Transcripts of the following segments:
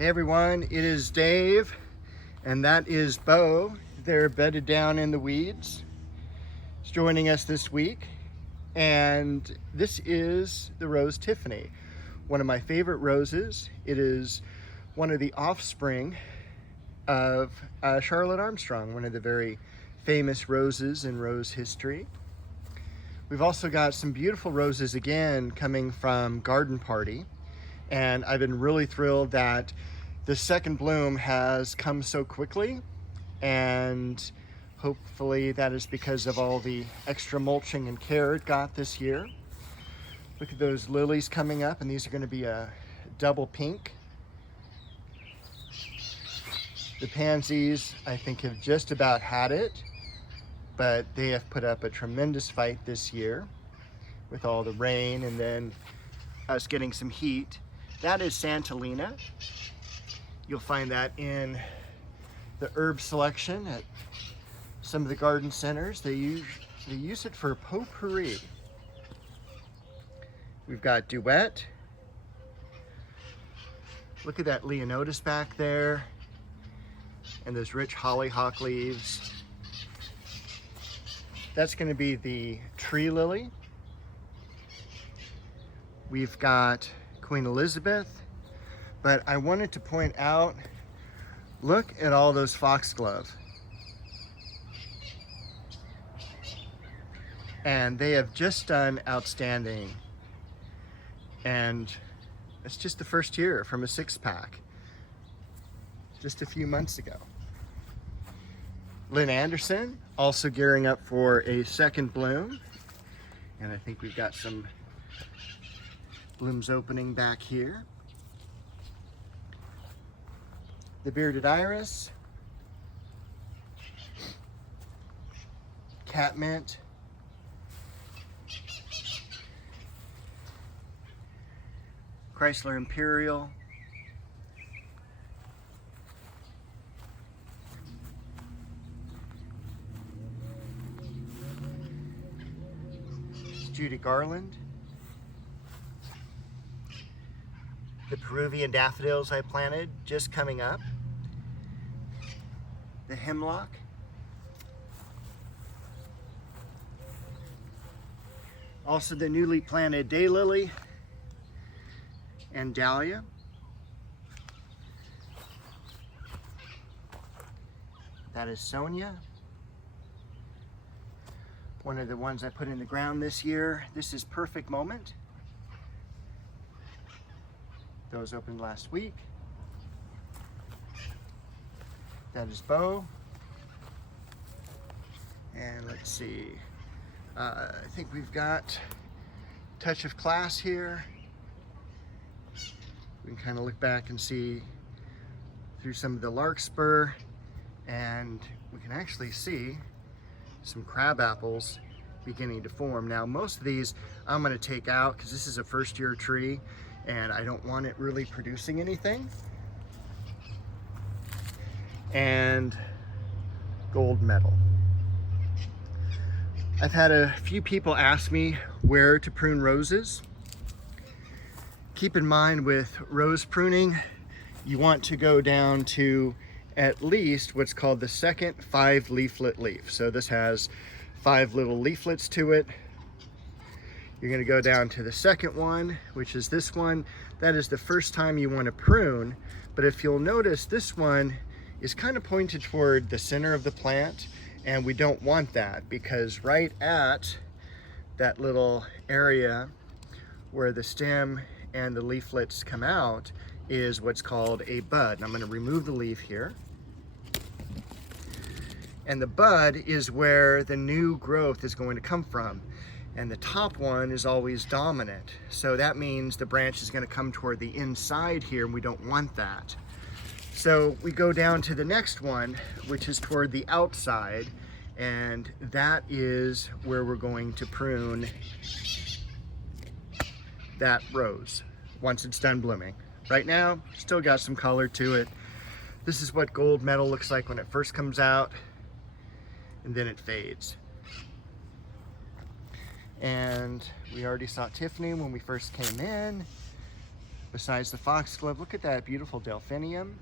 Hey everyone, it is Dave, and that is Bo. They're bedded down in the weeds. He's joining us this week, and this is the rose Tiffany, one of my favorite roses. It is one of the offspring of Charlotte Armstrong, one of the very famous roses in rose history. We've also got some beautiful roses again coming from Garden Party, and I've been really thrilled that the second bloom has come so quickly, and hopefully that is because of all the extra mulching and care it got this year. Look at those lilies coming up, and these are going to be a double pink. The pansies, I think, have just about had it, but they have put up a tremendous fight this year with all the rain and then us getting some heat. That is Santalina. You'll find that in the herb selection at some of the garden centers. They use it for potpourri. We've got Duet. Look at that Leonotis back there, and those rich hollyhock leaves. That's going to be the tree lily. We've got Queen Elizabeth. But I wanted to point out, look at all those foxglove. And they have just done outstanding. And it's just the first year from a 6-pack, just a few months ago. Lynn Anderson, also gearing up for a second bloom. And I think we've got some blooms opening back here. The bearded iris, catmint, Chrysler Imperial, Judy Garland, the Peruvian daffodils I planted just coming up, the hemlock, also the newly planted daylily and dahlia, that is Sonia, one of the ones I put in the ground this year. This is Perfect Moment. Those opened last week. That is Bo. And let's see. I think we've got Touch of Class here. We can kind of look back and see through some of the larkspur, and we can actually see some crab apples beginning to form. Now, most of these I'm going to take out because this is a first-year tree, and I don't want it really producing anything. And gold medal. I've had a few people ask me where to prune roses. Keep in mind with rose pruning, you want to go down to at least what's called the second 5-leaflet leaf. So this has 5 little leaflets to it. You're going to go down to the second one, which is this one. That is the first time you want to prune. But if you'll notice, this one is kind of pointed toward the center of the plant, and we don't want that because right at that little area where the stem and the leaflets come out is what's called a bud. And I'm going to remove the leaf here. And the bud is where the new growth is going to come from. And the top one is always dominant. So that means the branch is going to come toward the inside here, and we don't want that. So we go down to the next one, which is toward the outside, and that is where we're going to prune that rose once it's done blooming. Right now, still got some color to it. This is what gold medal looks like when it first comes out, and then it fades. And we already saw Tiffany when we first came in. besides the foxglove. Look at that beautiful delphinium.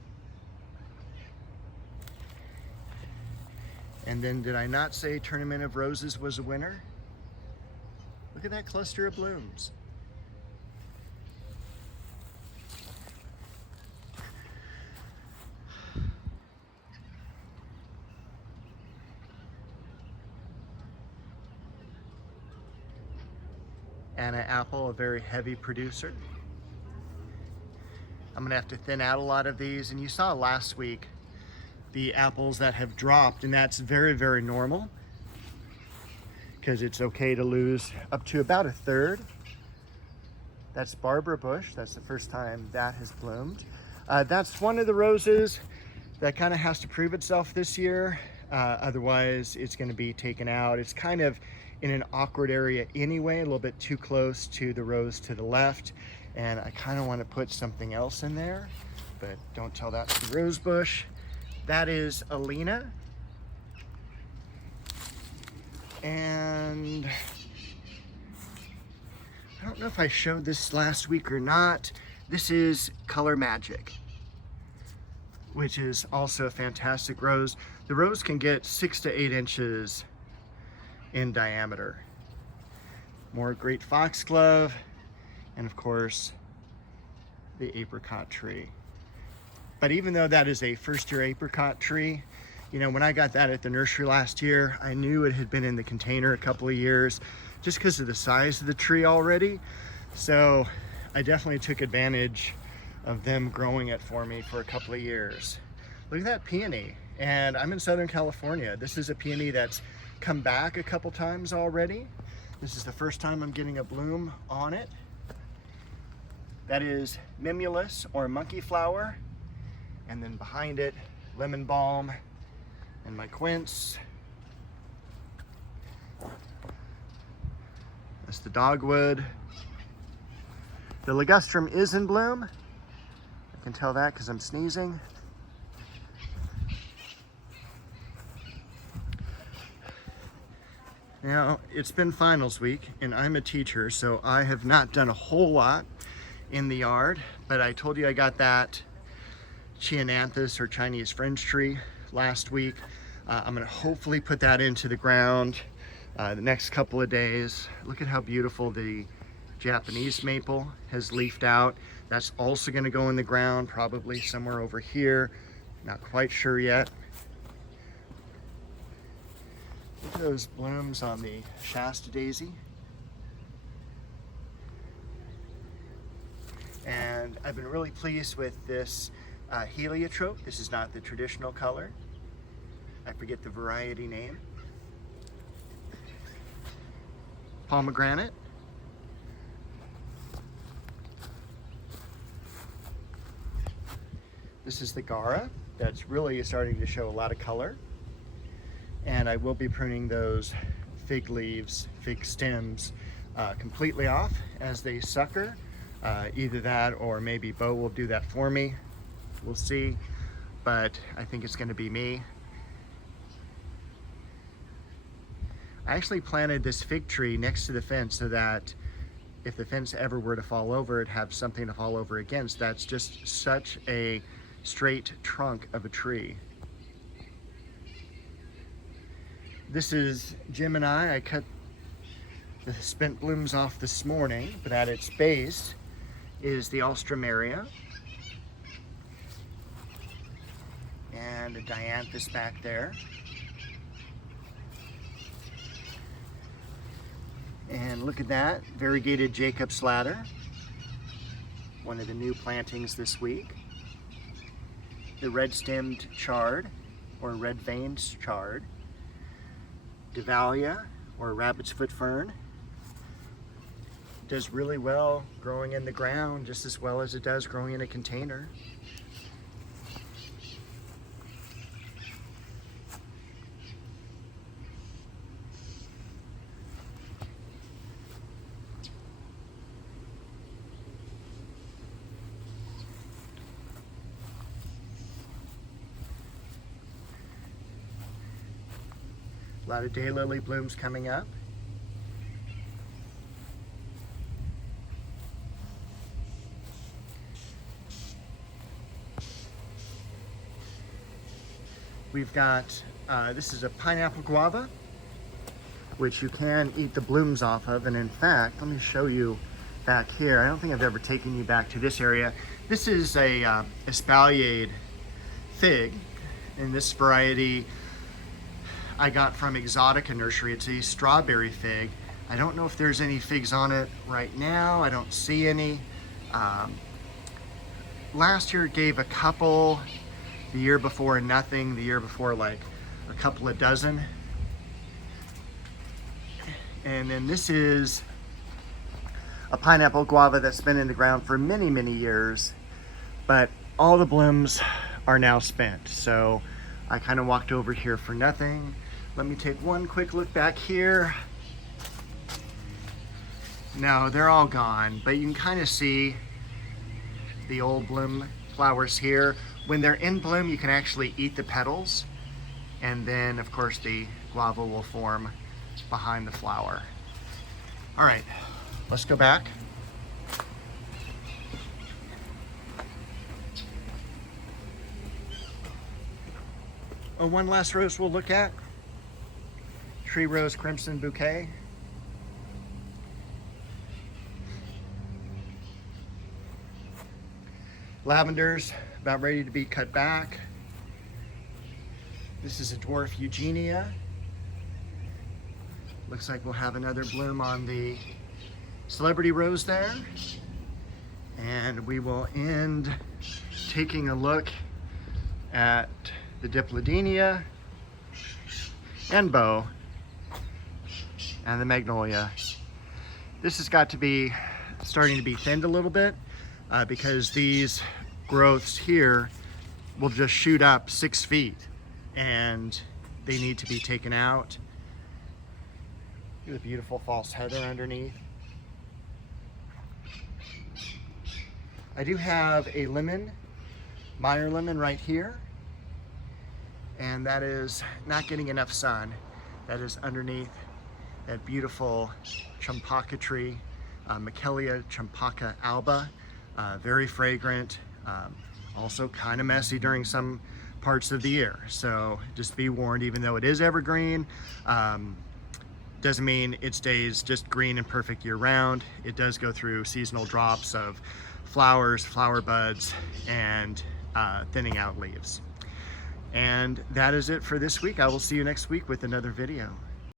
And then did I not say Tournament of Roses was a winner? Look at that cluster of blooms. Anna apple, a very heavy producer. I'm gonna have to thin out a lot of these, and you saw last week the apples that have dropped, and that's very, very normal because it's okay to lose up to about a third. That's Barbara Bush. That's the first time that has bloomed. That's one of the roses that kind of has to prove itself this year. Otherwise, it's going to be taken out. It's kind of in an awkward area anyway, a little bit too close to the rose to the left. And I kind of want to put something else in there, but don't tell that to the rose bush. That is Alina. And I don't know if I showed this last week or not. This is Color Magic, which is also a fantastic rose. The rose can get 6 to 8 inches in diameter. More great foxglove, and of course, the apricot tree. But even though that is a first-year apricot tree, you know, when I got that at the nursery last year, I knew it had been in the container a couple of years just because of the size of the tree already. So I definitely took advantage of them growing it for me for a couple of years. Look at that peony. And I'm in Southern California. This is a peony that's come back a couple times already. This is the first time I'm getting a bloom on it. That is Mimulus, or monkey flower. And then behind it, lemon balm and my quince. That's the dogwood. The ligustrum is in bloom. I can tell that because I'm sneezing. Now, it's been finals week, and I'm a teacher, so I have not done a whole lot in the yard, but I told you I got that Chiananthus, or Chinese fringe tree, last week. I'm gonna hopefully put that into the ground the next couple of days. Look at how beautiful the Japanese maple has leafed out. That's also gonna go in the ground, probably somewhere over here. Not quite sure yet. Look at those blooms on the Shasta daisy. And I've been really pleased with this heliotrope. This is not the traditional color. I forget the variety name. Pomegranate. This is the Gara. That's really starting to show a lot of color. And I will be pruning those fig leaves, fig stems completely off as they sucker. Either that or maybe Bo will do that for me. We'll see, but I think it's going to be me. I actually planted this fig tree next to the fence so that if the fence ever were to fall over, it'd have something to fall over against. That's just such a straight trunk of a tree. This is Gemini. I cut the spent blooms off this morning, but at its base is the Alstroemeria and a Dianthus back there. And look at that, variegated Jacob's ladder, one of the new plantings this week. The red-stemmed chard, or red-veined chard. Dahlia, or rabbit's foot fern. Does really well growing in the ground, just as well as it does growing in a container. A lot of daylily blooms coming up. We've got, this is a pineapple guava, which you can eat the blooms off of. And in fact, let me show you back here. I don't think I've ever taken you back to this area. This is a espaliered fig, and this variety I got from Exotica Nursery. It's a strawberry fig. I don't know if there's any figs on it right now. I don't see any. Last year it gave a couple, the year before nothing, the year before like a couple of dozen. And then this is a pineapple guava that's been in the ground for many, many years, but all the blooms are now spent. So I kind of walked over here for nothing. Let me take one quick look back here. No, they're all gone, but you can kind of see the old bloom flowers here. When they're in bloom, you can actually eat the petals, and then of course the guava will form behind the flower. All right, let's go back. Oh, one last rose we'll look at. Tree Rose Crimson Bouquet. Lavenders about ready to be cut back. This is a dwarf Eugenia. Looks like we'll have another bloom on the celebrity rose there. And we will end taking a look at the Diplodenia and bow and the magnolia. This has got to be starting to be thinned a little bit because these growths here will just shoot up 6 feet and they need to be taken out. Look at the beautiful false heather underneath. I do have a lemon, Meyer lemon right here, and that is not getting enough sun. That is underneath that beautiful champaka tree, Michelia champaka alba, very fragrant, also kind of messy during some parts of the year. So just be warned, even though it is evergreen, doesn't mean it stays just green and perfect year round. It does go through seasonal drops of flowers, flower buds, and thinning out leaves. And that is it for this week. I will see you next week with another video.